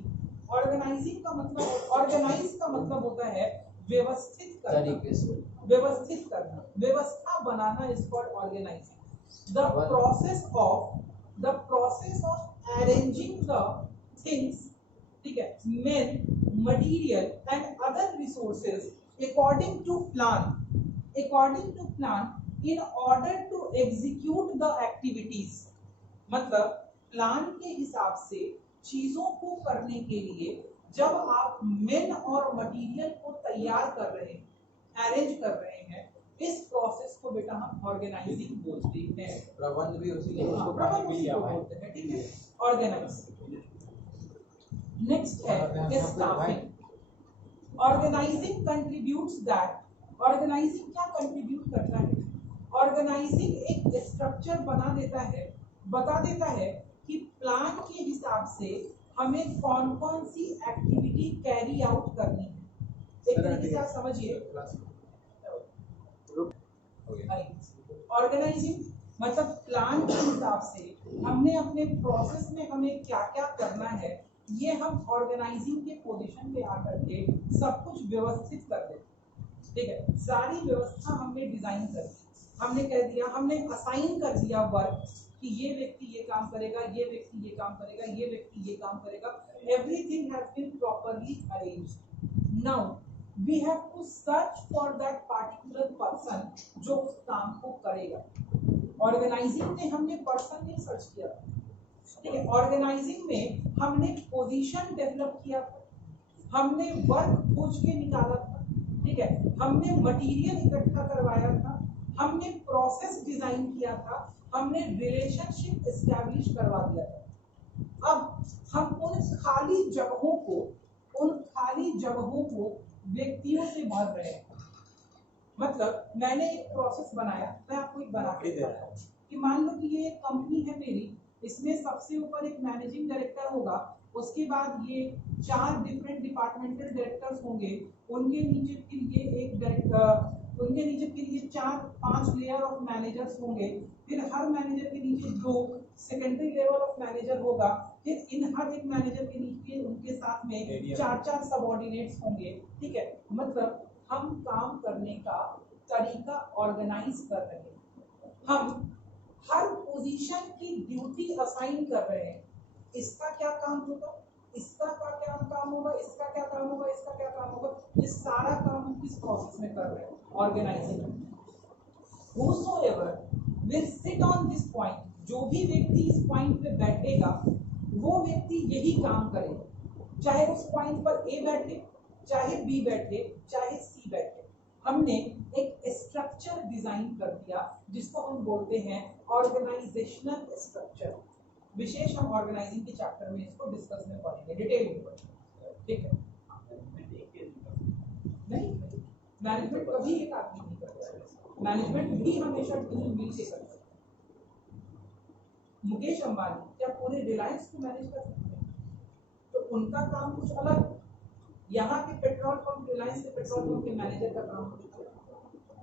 ऑर्गेनाइजिंग का मतलब, ऑर्गेनाइज का मतलब होता है व्यवस्थित करना, व्यवस्थित करना, व्यवस्था बनाना is called organizing. The process of arranging the things, ठीक है, men material and other resources according to plan in order to execute the activities. मतलब प्लान के हिसाब से चीजों को करने के लिए जब आप मेन और मटेरियल को तैयार कर रहे हैं, अरेंज कर रहे हैं, इस प्रोसेस को बेटा हम ऑर्गेनाइजिंग बोलते हैं। प्रबंध भी उसी को प्रबंध उसी को बोलते हैं, ठीक है, ऑर्गेनाइज। नेक्स्ट है staffing. Organizing contributes that, organizing क्या कंट्रीब्यूट करता है? ऑर्गेनाइजिंग एक स्ट्रक्चर बता देता है कि प्लान के हिसाब से हमें कौन कौन सी एक्टिविटी कैरी आउट करनी है। एक तरीके से आप समझिए, ऑर्गेनाइजिंग मतलब प्लान के हिसाब से हमने अपने प्रोसेस में हमें क्या क्या करना है, ये हम ऑर्गेनाइजिंग के पोजीशन पे आकर के सब कुछ व्यवस्थित कर देते, ठीक है। सारी व्यवस्था हमने डिजाइन कर दी, हमने कह दिया, हमने असाइन कर दिया वर्क कि ये व्यक्ति ये काम करेगा, ये व्यक्ति ये काम करेगा, ये व्यक्ति ये काम करेगा। Everything has been properly arranged. Now we have to search for that particular person जो उस काम को करेगा। ऑर्गेनाइजिंग में हमने पर्सन नहीं सर्च किया, ठीक है। ऑर्गेनाइजिंग में हमने पोजीशन डेवलप किया था, हमने वर्क खोज के निकाला था, ठीक है, हमने मटेरियल इकट्ठा करवाया था, हमने प्रोसेस डिजाइन किया था, हमने रिलेशनशिप एस्टैब्लिश करवा दिया था। अब हम उन खाली जगहों को व्यक्तियों से भर रहे हैं। मतलब मैंने एक प्रोसेस बनाया, मैं आपको एक बना के देता हूं कि मान लो कि ये एक कंपनी है मेरी, इसमें सबसे ऊपर एक मैनेजिंग डायरेक्टर होगा, उसके बाद ये 4 डिफरेंट डिपार्टमेंटल डायरेक्टर्स होंगे, उनके नीचे फिर ये एक डायरेक्टर, उनके नीचे फिर ये 4-5 लेयर ऑफ मैनेजर्स होंगे, फिर हर मैनेजर के नीचे 2 सेकेंडरी लेवल ऑफ मैनेजर होगा, फिर इन हर एक मैनेजर के नीचे उनके साथ में 4-4 सबऑर्डिनेट्स होंगे। ठीक है, मतलब हम काम करने का तरीका ऑर्गेनाइज कर रहे हैं, हम हर पोजीशन की ड्यूटी असाइन कर रहे हैं, इसका क्या काम होगा, इसका क्या काम होगा, इसका क्या काम होगा, इसका क्या काम होगा, ये सारा काम हम किस प्रोसेस में कर रहे हैं, organising. Whosoever will sit on this point, जो भी व्यक्ति इस पॉइंट पे बैठेगा वो व्यक्ति यही काम करेगा, चाहे उस पॉइंट पर ए बैठे, चाहे बी बैठे, चाहे सी बैठे। हमने एक स्ट्रक्चर डिजाइन कर दिया जिसको हम बोलते हैं ऑर्गेनाइजेशनल स्ट्रक्चर। विशेष हम ऑर्गेनाइजिंग के चैप्टर में इसको डिस्कस में पढ़ेंगे, डिटेल में पढ़ेंगे। ठीक है, नहीं मैनेजमेंट कभी एक आदमी नहीं करता है, मैनेजमेंट भी हमेशा टीम मिल के करता है। मुकेश अंबानी क्या पूरे रिलायंस को मैनेज कर सकते हैं? तो उनका काम कुछ अलग, यहाँ के पेट्रोल पंप, रिलायंस के पेट्रोल पंप के मैनेजर का काम कुछ अलग।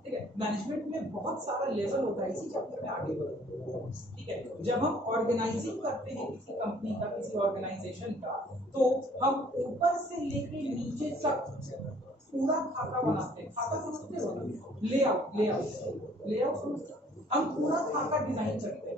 ठीक है, मैनेजमेंट में बहुत सारा लेवल होता है, इसी चैप्टर में आगे बढ़ेंगे। ठीक है, जब हम ऑर्गेनाइजिंग करते हैं किसी कंपनी का, किसी ऑर्गेनाइजेशन का, तो हम ऊपर से लेके नीचे तक पूरा खाता बनाते हैं। खाता समझते हो, लेआउट समझते हो? हम पूरा खाता डिजाइन करते हैं,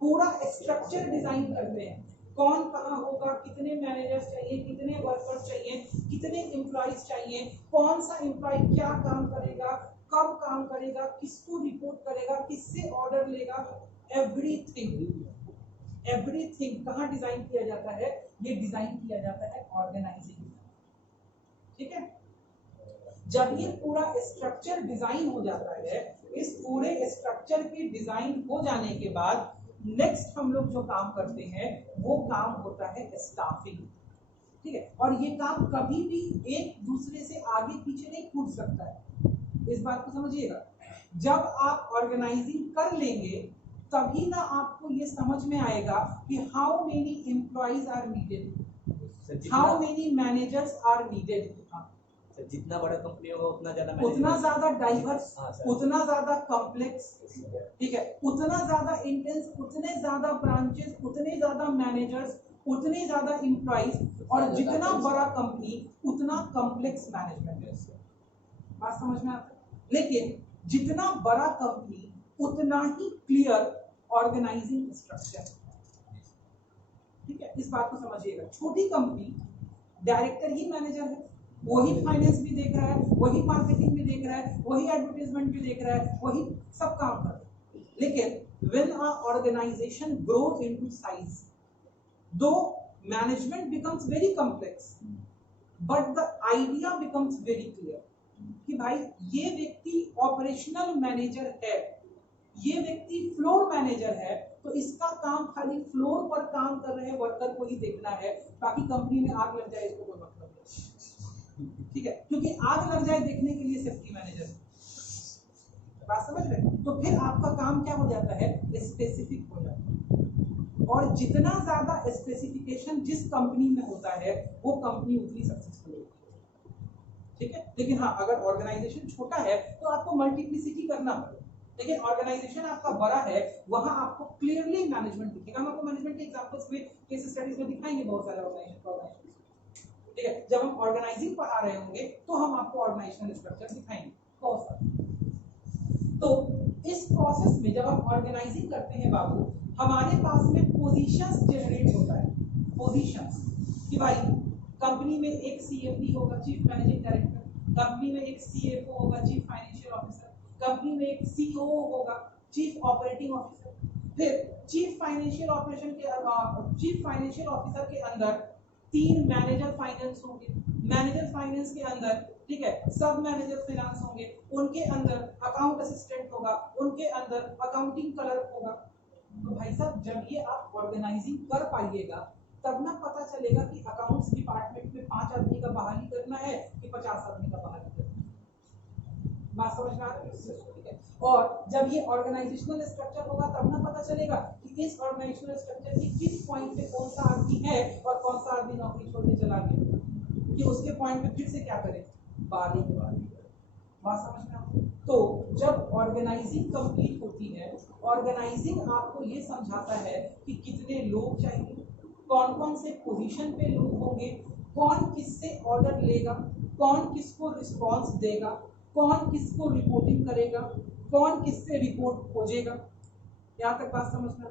पूरा स्ट्रक्चर डिजाइन करते हैं, कौन कहाँ होगा, कितने मैनेजर्स चाहिए, कितने वर्कर्स चाहिए, कितने एम्प्लॉइज चाहिए, कौन सा एम्प्लॉय क्या काम करेगा, कब काम करेगा, किसको रिपोर्ट करेगा, किससे ऑर्डर लेगा, एवरीथिंग कहाँ डिजाइन किया जाता है, ये डिजाइन किया जाता है ऑर्गेनाइजिंग। ठीक है, जब ये पूरा स्ट्रक्चर डिजाइन हो जाता है, इस पूरे स्ट्रक्चर के डिजाइन हो जाने के बाद नेक्स्ट हम लोग जो काम करते हैं वो काम होता है स्टाफिंग। ठीक है, और ये काम कभी भी एक दूसरे से आगे पीछे नहीं कूद सकता है, इस बात को समझिएगा। जब आप ऑर्गेनाइजिंग कर लेंगे तभी ना आपको ये समझ में आएगा कि how many employees are needed, how many managers are needed. जितना बड़ा कंपनी होगा उतना ज्यादा डाइवर्स, उतना ज्यादा कॉम्प्लेक्स, ठीक है, उतना ज्यादा इंटेंस, उतने ज्यादा ब्रांचेस, उतने ज्यादा मैनेजर्स, उतने ज्यादा एम्प्लॉइज, और जितना बड़ा कंपनी उतना कॉम्प्लेक्स मैनेजमेंट है। बात समझ में आता है? लेकिन जितना बड़ा कंपनी उतना ही क्लियर ऑर्गेनाइजिंग स्ट्रक्चर। ठीक है, इस बात को समझिएगा। छोटी कंपनी डायरेक्टर ही मैनेजर है, वही फाइनेंस भी देख रहा है, वही मार्केटिंग भी देख रहा है, वही एडवर्टाइजमेंट भी देख रहा है, वही सब काम कर रहा है। लेकिन when a organization grows into size, though management becomes very complex but the idea becomes very clear कि भाई ये व्यक्ति ऑपरेशनल मैनेजर है, ये व्यक्ति फ्लोर मैनेजर है, तो इसका काम खाली फ्लोर पर काम कर रहे वर्कर को ही देखना है, बाकी कंपनी में आग लग जाए इसको कोई मतलब नहीं। ठीक है, क्योंकि आग लग जाए देखने के लिए सेफ्टी मैनेजर, बात समझ रहे? तो फिर आपका काम क्या हो जाता है, स्पेसिफिक हो जाता है, और जितना ज्यादा स्पेसिफिकेशन जिस कंपनी में होता है वो कंपनी उतनी सक्सेसफुल होती है। ठीक है, लेकिन हाँ, अगर ऑर्गेनाइजेशन छोटा है तो आपको मल्टीप्लिसिटी करना पड़ेगा, लेकिन ऑर्गेनाइजेशन आपका बड़ा है, वहां आपको क्लियरली मैनेजमेंट दिखेगा। हम आपको मैनेजमेंट के एग्जांपल्स में, केस स्टडीज में दिखाएंगे बहुत सारे ऑर्गेनाइजेशन। ठीक है, जब हम ऑर्गेनाइजिंग पढ़ा रहे होंगे तो हम आपको ऑर्गेनाइजेशनल स्ट्रक्चर दिखाएंगे बहुत सारे। तो इस प्रोसेस में जब हम ऑर्गेनाइजिंग करते हैं बाबू, हमारे पास में पोजीशंस जनरेट होता है। पोजीशंस कि भाई कंपनी में एक सीएमडी होगा, चीफ मैनेजिंग डायरेक्टर, कंपनी में एक सीएफओ होगा, चीफ फाइनेंशियल ऑफिसर, कंपनी में एक सीओ होगा, चीफ ऑपरेटिंग ऑफिसर, फिर चीफ फाइनेंशियल ऑफिसर के अंदर 3 मैनेजर फाइनेंस होंगे, मैनेजर फाइनेंस के अंदर, ठीक है, सब मैनेजर फाइनेंस होंगे, उनके अंदर अकाउंट असिस्टेंट होगा, उनके अंदर अकाउंटिंग क्लर्क होगा। तो भाई साहब, जब ये आप ऑर्गेनाइजिंग कर पाइएगा तब ना पता चलेगा कि अकाउंट्स डिपार्टमेंट में 5 आदमी का बहाली करना है कि 50 आदमी का बहाली करना है। बात समझ में आ रही है? ठीक है। और जब ये ऑर्गेनाइजेशनल स्ट्रक्चर होगा तब ना पता चलेगा कि इस ऑर्गेनाइजेशनल स्ट्रक्चर के किस पॉइंट पे कौन सा आदमी है और कौन सा आदमी नौकरी छोड़ के चला गया, कि उसके पॉइंट पे फिर से क्या करें, बारी बात समझ में आती है? तो जब ऑर्गेनाइजिंग कंप्लीट होती है, ऑर्गेनाइजिंग आपको ये समझाता है कि कितने लोग चाहिए, कौन कौन से पोजीशन पे लोग होंगे, कौन किससे ऑर्डर लेगा, कौन किसको रिस्पांस देगा, कौन किसको रिपोर्टिंग करेगा, कौन किससे रिपोर्ट खोजेगा। यहाँ तक बात समझ में?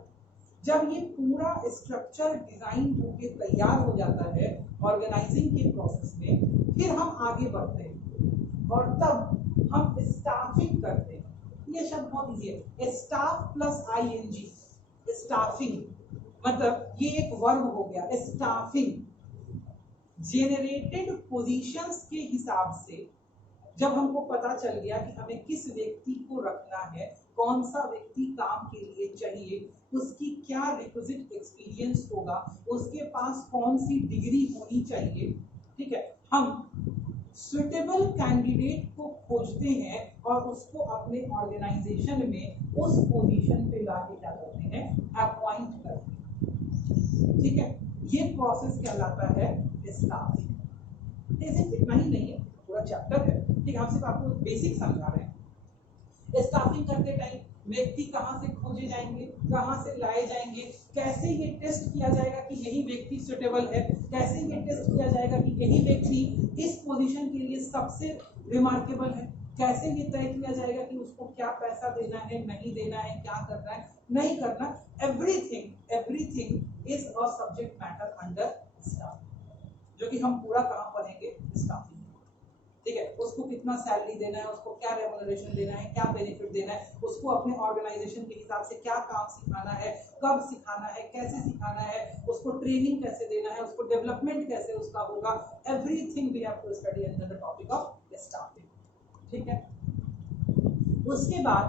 जब ये पूरा स्ट्रक्चर डिजाइन होके तैयार हो जाता है ऑर्गेनाइजिंग के प्रोसेस में, फिर हम आगे बढ़ते हैं और तब हम स्टाफिंग करते हैं। ये शब्द बहुत इजी है, स्टाफ प्लस आईएनजी, स्टाफिंग मतलब ये एक वर्ब हो गया। स्टाफिंग जेनरेटेड पोजीशंस के हिसाब से जब हमको पता चल गया कि हमें किस व्यक्ति को रखना है, कौन सा व्यक्ति काम के लिए चाहिए, उसकी क्या रिक्विजिट एक्सपीरियंस होगा, उसके पास कौन सी डिग्री होनी चाहिए, ठीक है, हम सुटेबल कैंडिडेट को खोजते हैं और उसको अपने ऑर्गेनाइजेशन में उस पोजीशन पे लाके क्या करते हैं, अपॉइंट करते हैं। ठीक है, ये प्रोसेस कहलाता है स्टाफिंग। इतना ही नहीं है, पूरा चैप्टर है, ठीक है, हम सिर्फ आपको बेसिक समझा रहे हैं। स्टाफिंग करते टाइम व्यक्ति कहाँ से खोजे जाएंगे, कहाँ से लाए जाएंगे, कैसे ये टेस्ट किया जाएगा कि यही व्यक्ति सुटेबल है, कैसे ये टेस्ट किया जाएगा कि यही व्यक्ति इस पोजीशन के लिए सबसे रिमार्केबल है, कैसे ये तय किया जाएगा कि उसको क्या पैसा देना है, नहीं देना है, क्या करना है, नहीं करना। Everything is a subject matter under staff, जो कि हम पूरा कहाँ पढ़ेंगे, स्टाफिंग। ठीक है, उसको कितना सैलरी देना है, उसको क्या रेम्युनरेशन देना है, क्या बेनिफिट देना है, उसको अपने ऑर्गेनाइजेशन के हिसाब से क्या काम सिखाना है, कब सिखाना है, कैसे सिखाना है, उसको ट्रेनिंग कैसे देना है, उसको डेवलपमेंट कैसे उसका होगा। Everything we have to study under the topic of staffing. ठीक है, उसके बाद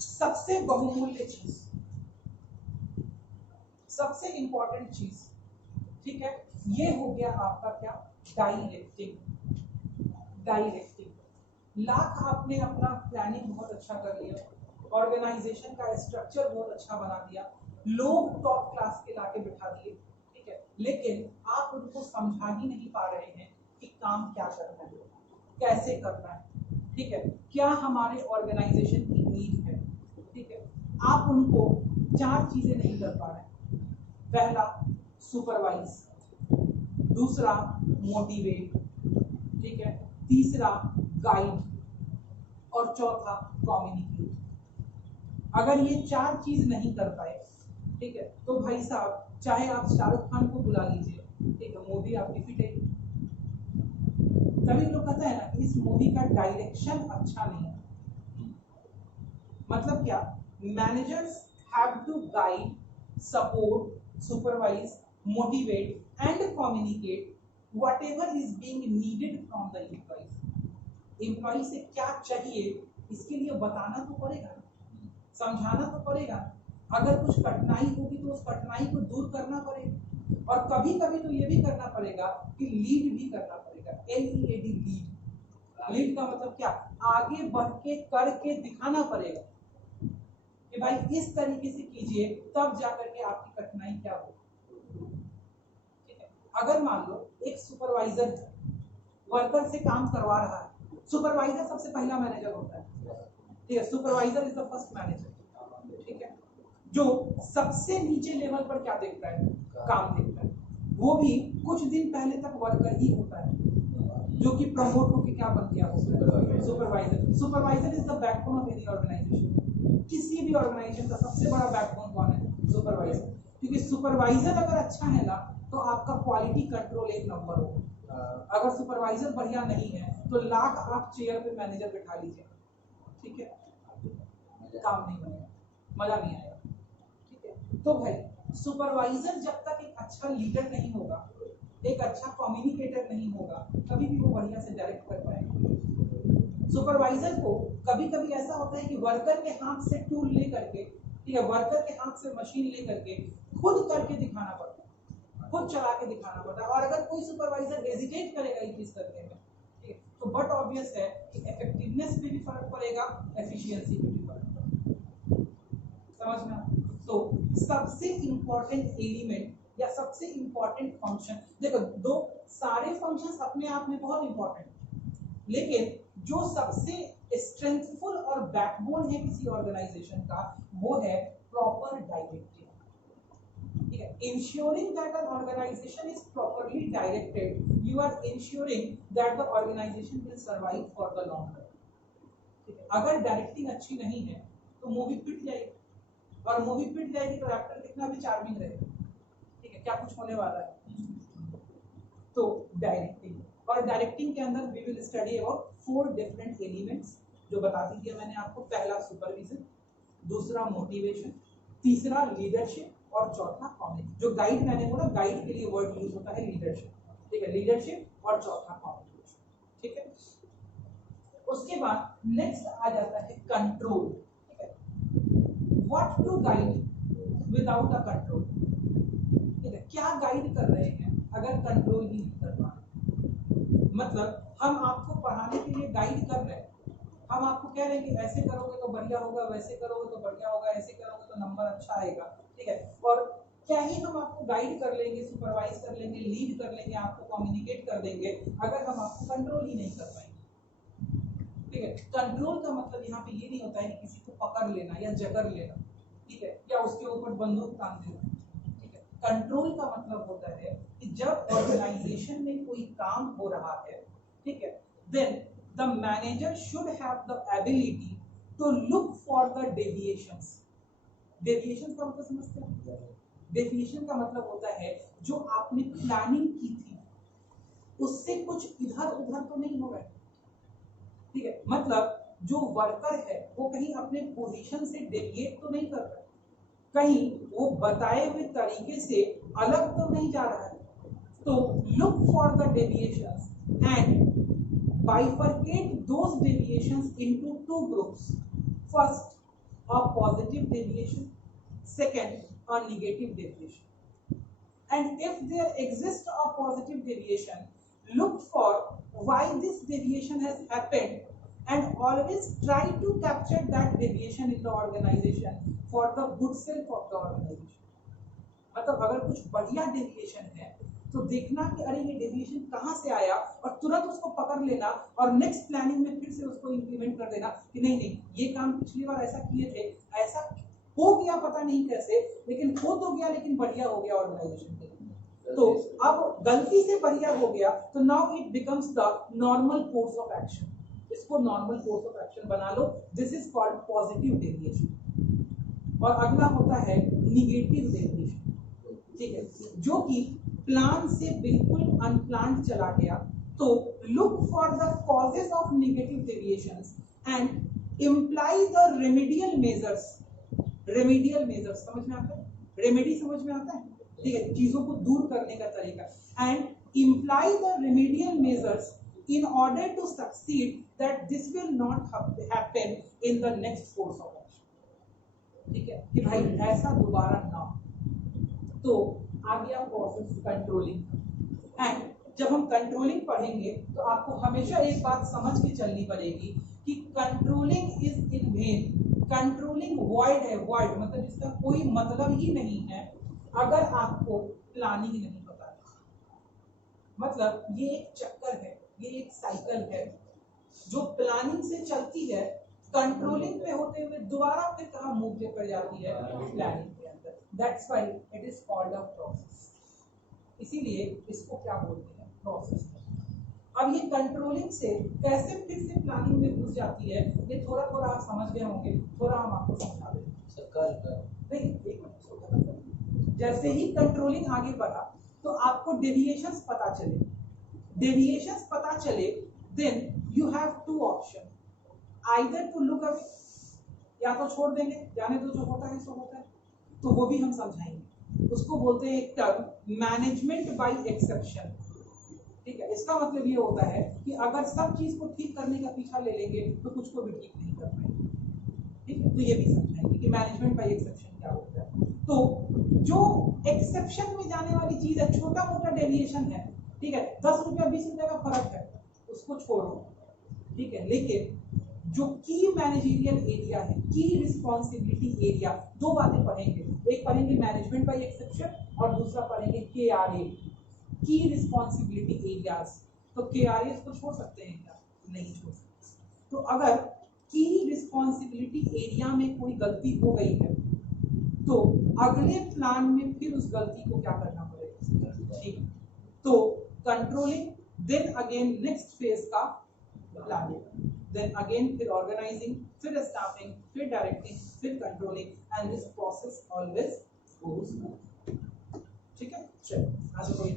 सबसे बहुमूल्य चीज, सबसे इंपॉर्टेंट चीज, ठीक है, ये हो गया आपका क्या, डायरेक्टिंग। लाख आपने अपना प्लानिंग बहुत अच्छा कर लिया, ऑर्गेनाइजेशन का स्ट्रक्चर बहुत अच्छा बना दिया, लोग टॉप क्लास के लाके बिठा दिए, ठीक है, लेकिन आप उनको समझा ही नहीं पा रहे हैं कि काम क्या करना है, कैसे करना है, ठीक है, क्या हमारे ऑर्गेनाइजेशन की नीड है। ठीक है, आप उनको 4 चीजें नहीं कर पा रहे। पहला सुपरवाइज, दूसरा मोटिवेट, ठीक है, तीसरा गाइड और चौथा कम्युनिकेट। अगर ये 4 चीज नहीं कर पाए, ठीक है, तो भाई साहब चाहे आप शाहरुख खान को बुला लीजिए, ठीक है, मूवी आप डिफीट है। तभी लोग कहता है ना कि इस मूवी का डायरेक्शन अच्छा नहीं है। मतलब क्या, managers have to guide, support, supervise, motivate and communicate whatever is being needed from the employees। Employee से क्या चाहिए इसके लिए बताना तो पड़ेगा, समझाना तो पड़ेगा। अगर कुछ कठिनाई होगी तो उस कठिनाई को दूर करना पड़ेगा, और कभी कभी तो ये भी करना पड़ेगा कि लीड भी करना पड़ेगा। LEAD, lead. लीड का मतलब क्या, आगे बढ़ के करके दिखाना पड़ेगा कि भाई इस तरीके से कीजिए, तब जाकर के आपकी कठिनाई क्या हो। अगर मान लो एक सुपरवाइजर वर्कर से काम करवा रहा है, सुपरवाइजर सबसे पहला मैनेजर होता है, ठीक है, supervisor is the first manager, ठीक है, जो सबसे नीचे लेवल पर क्या देखता है, काम देखता है। वो भी कुछ दिन पहले तक वर्कर ही होता है, जो कि प्रमोट होकर क्या बन गया, supervisor. Supervisor is the backbone of any organization. किसी भी ऑर्गेनाइजेशन का सबसे बड़ा बैकबोन कौन है, सुपरवाइजर। क्योंकि सुपरवाइजर अगर अच्छा है ना तो आपका क्वालिटी कंट्रोल 1 नंबर होगा। अगर सुपरवाइजर बढ़िया नहीं है तो लाख आप चेयर पे मैनेजर बैठा लीजिए, ठीक है, काम नहीं बनेगा, मजा नहीं आएगा। ठीक है, तो भाई सुपरवाइजर जब तक एक अच्छा लीडर नहीं होगा, एक अच्छा कम्युनिकेटर नहीं होगा, कभी भी वो बढ़िया से डायरेक्ट कर पाएगा। सुपरवाइजर को कभी कभी ऐसा होता है कि वर्कर के हाथ से टूल ले करके, ठीक है, वर्कर के हाथ से मशीन ले करके खुद करके दिखाना पड़ता है, खुद चला के दिखाना पड़ता है। और अगर कोई सुपरवाइजर हेजिटेट करेगा ये चीज करने में, ठीक है, तो बट ऑब्वियस है कि इफेक्टिवनेस पे भी फर्क पड़ेगा, एफिशिएंसी पे भी फर्क पड़ेगा। समझ में आया? तो सबसे इंपॉर्टेंट एलिमेंट या सबसे इंपॉर्टेंट फंक्शन, देखो दो सारे फंक्शंस अपने आप में बहुत इंपॉर्टेंट, लेकिन जो सबसे स्ट्रेंथफुल और बैकबोन है किसी ऑर्गेनाइजेशन का वो है प्रॉपर डायरेक्टिंग। ठीक है, ensuring that an organization is properly directed, you are ensuring that the organization will survive for the long run। ठीक है, अगर डायरेक्टिंग अच्छी नहीं है तो मूवी पिट जाएगी, और मूवी पिट जाएगी तो एक्टर कितना भी चार्मिंग रहेगा, ठीक है, क्या कुछ होने वाला है। तो डायरेक्टिंग, और डायरेक्टिंग के अंदर we will study about 4 different elements जो बता दिया मैंने आपको। पहला सुपरविजन, दूसरा मोटिवेशन, तीसरा लीडरशिप, और चौथा कम्युनिकेशन। जो गाइड मैंने बोला, गाइड के लिए वर्ड यूज होता है लीडरशिप। ठीक है, लीडरशिप और चौथा कम्युनिकेशन। ठीक है, उसके बाद नेक्स्ट आ जाता है कंट्रोल। ठीक है, what to guide without a control. ठीक है, क्या गाइड कर रहे हैं अगर कंट्रोल ही नहीं कर पा रहे। मतलब हम आपको पढ़ाने के लिए गाइड कर रहे हैं, हम आपको कह रहे हैं कि ऐसे करोगे तो बढ़िया होगा, वैसे करोगे तो बढ़िया होगा, ऐसे करोगे तो नंबर अच्छा आएगा। ठीक है, और क्या ही हम आपको गाइड कर लेंगे, सुपरवाइज कर लेंगे, लीड कर लेंगे, आपको कम्युनिकेट कर देंगे, अगर हम आपको कंट्रोल ही नहीं कर पाएंगे। ठीक है, कंट्रोल का मतलब यहाँ पे ये नहीं होता है कि किसी को पकड़ लेना या जकड़ लेना, ठीक है, या उसके ऊपर बंदूक तान देना। ठीक है, कंट्रोल का मतलब होता है कि जब ऑर्गेनाइजेशन में कोई काम हो रहा है, ठीक है, then the manager should have the ability to look for the deviations। deviations का मतलब समझते हैं? deviation का मतलब होता है जो आपने प्लानिंग की थी उससे कुछ इधर उधर तो नहीं हो रहा है। ठीक है, मतलब जो वर्कर है वो कहीं अपने पोजीशन से डेविएट तो नहीं कर रहा है, कहीं वो बताए हुए तरीके से अलग तो नहीं जा रहा है। तो look for the deviations and bifurcate those deviations into 2 groups. First, a positive deviation, second, a negative deviation. And if there exists a positive deviation, look for why this deviation has happened and always try to capture that deviation in the organization for the good self of the organization। मतलब अगर कुछ बढ़िया deviation है तो देखना कि अरे ये डेविएशन कहाँ से आया और तुरंत उसको पकड़ लेना और नेक्स्ट प्लानिंग में फिर से उसको इंप्लीमेंट कर देना कि नहीं नहीं ये काम पिछली बार ऐसा किए थे, ऐसा हो गया पता नहीं कैसे, लेकिन हो तो गया, लेकिन बढ़िया हो गया ऑर्गेनाइजेशन के लिए। तो अब गलती से बढ़िया हो गया तो now it becomes the normal course of action. इसको नॉर्मल कोर्स ऑफ एक्शन बना लो, this is called positive deviation. और अगला होता है निगेटिव डेविएशन। ठीक है, जो कि प्लान से बिल्कुल अनप्लान्ड चला गया। तो look for the causes of negative deviations and imply the remedial measures. Remedial measures समझ में आता है? रेमेडी समझ में आता है? ठीक है, चीजों को दूर करने का तरीका। And imply the remedial measures in order to succeed that this will not happen in the next course of action। ठीक है, कि भाई ऐसा दोबारा ना हो। तो आ गया प्रोसेस कंट्रोलिंग। एंड जब हम कंट्रोलिंग पढ़ेंगे तो आपको हमेशा एक बात समझ के चलनी पड़ेगी कि controlling is in when, controlling void है। वॉइड मतलब इसका कोई मतलब ही नहीं है अगर आपको प्लानिंग नहीं पता है। मतलब ये एक चक्कर है, ये एक साइकिल है जो प्लानिंग से चलती है, कंट्रोलिंग पे होते हुए दोबारा फिर कहाँ मूव कर जाती है प्लानिंग के अंदर। That's why it is called a process. इसीलिए इसको क्या बोलते हैं? प्रोसेस। अब ये कंट्रोलिंग से कैसे फिर से प्लानिंग में घुस जाती है, ये थोड़ा थोड़ा आप समझ गए होंगे, थोड़ा हम आपको समझा देंगे। नहीं, एक मिनट। जैसे ही कंट्रोलिंग आगे बढ़ा तो आपको डेविएशंस पता चले। डेविएशंस पता चले then you have 2 option, either to look away, या तो छोड़ देंगे, जाने दो, जो होता है सो होता है, तो वो भी हम समझाएंगे। उसको बोलते हैं एक टर्म मैनेजमेंट बाय एक्सेप्शन। ठीक है, इसका मतलब ये होता है कि अगर सब चीज को ठीक करने का पीछा ले लेंगे तो कुछ को भी ठीक नहीं कर पाएंगे। ठीक है, तो ये भी समझाएंगे कि मैनेजमेंट बाय एक्सेप्शन क्या होता है। तो जो एक्सेप्शन में जाने वाली चीज है, छोटा मोटा डेविएशन है, ठीक है, 10 रुपया 20 रुपया का फर्क है, उसको छोड़ो। ठीक है, लेकिन जो की मैनेजरियल एरिया है, की रिस्पॉन्सिबिलिटी एरिया, दो बातें पढ़ेंगे, एक पढ़ेंगे मैनेजमेंट बाय एक्सेप्शन और दूसरा पढ़ेंगे KRA, की रिस्पॉन्सिबिलिटी एरियाज। तो KRA को छोड़ सकते हैं क्या? नहीं छोड़ सकते। तो अगर की रिस्पॉन्सिबिलिटी एरिया में कोई गलती हो गई है तो अगले प्लान में फिर उस गलती को क्या करना पड़ेगा? ठीक, तो controlling, then again next phase का प्लानिंग, then again फिर organizing, फिर staffing, फिर directing, फिर controlling, and this process always goes on। ठीक है, चलो आगे कोई